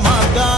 my God.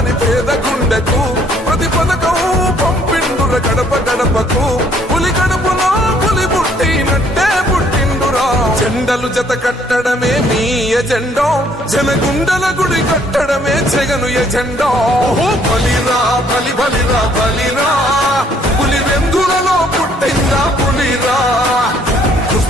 రావద్దని పేద గుండెకు ప్రతి పథకం పంపిండుర గడప గడపకు. పులి గడపలో పులి పుట్టినట్టే పుట్టిండురా. జెండలు జత కట్టడమే మీ ఎజెండో. జనగుండల గుడి కట్టడమే జగను ఎజెండో. బలిరా బలి బలిరా బలిరా. పులి వెందులలో పుట్టిందా పులిరా?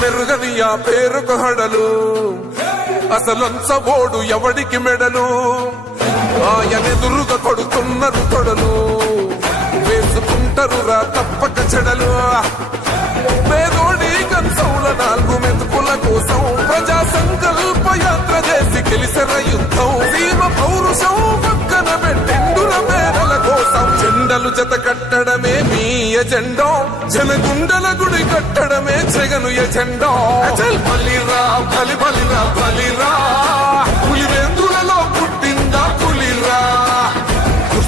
మెరుగని ఆ పేరుకు హడలు. అసలంచబోడు ఎవడికి మెడలు? ఆయనెదురుగా కొడుతున్నారు కొడలు వేసుకుంటారు రా తప్పక చెడలు. పేరు కంచంల నాలుగు మెతుకుల కోసం ప్రజా సంకల్ప యాత్ర చేసి గెలిసిన యుద్ధం. సీమ పౌరుషం పక్కన పెట్టిండుల పేదల కోసం జెండలు జత కట్టడమే మీ ఎజెండా. జనగుండల గుడి కట్టడమే జగను ఎజెండా. బలిరా బలి బలిరా బలిరా.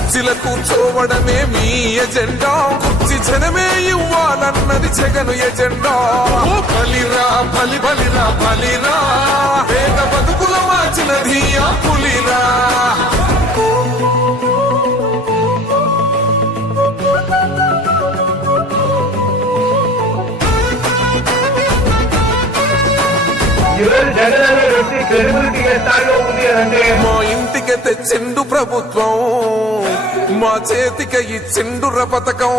కుర్చీల కూర్చోవడమే మీ ఎజెండా. కుర్చీ జనమే ఇవ్వాలన్నది జగను ఎజెండా. బలిరా బలి బలిరా బలిరా. పేద బతుకుల మార్చినది ఆ పులిరా. మా ఇంటికి తెచ్చిండు ప్రభుత్వం. మా చేతిక ఈ చెండుర పథకం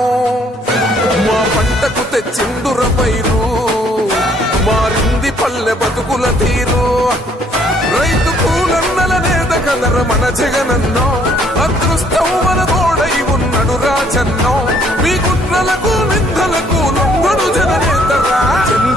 మా పంటకు తెచ్చిండుర పైరు. మారింది పల్లె బతుకుల తీరు. రైతు పూలన్నల నేత కదర మన జగనన్నో. అదృష్టం మన తోడై ఉన్నడు రాజన్నో. మీ కుట్రలకు నిందలకు లొంగడు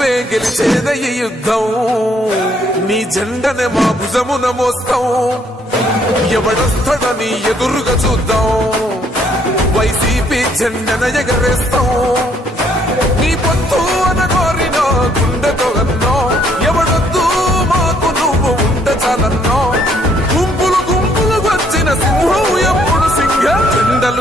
నువ్వే గెలిచేద ఈ యుద్ధం. నీ జెండనే మా భుజమున మోస్తాం. ఎవడొస్తాడని ఎదురుగా చూద్దాం. వైసీపీ జెండన ఎగరేస్తాం. నీ పొత్తు అన కోరిన గుండెతో అన్నో.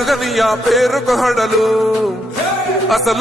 భయమెరుగని ఆ పేరుకు హడలు. అసలు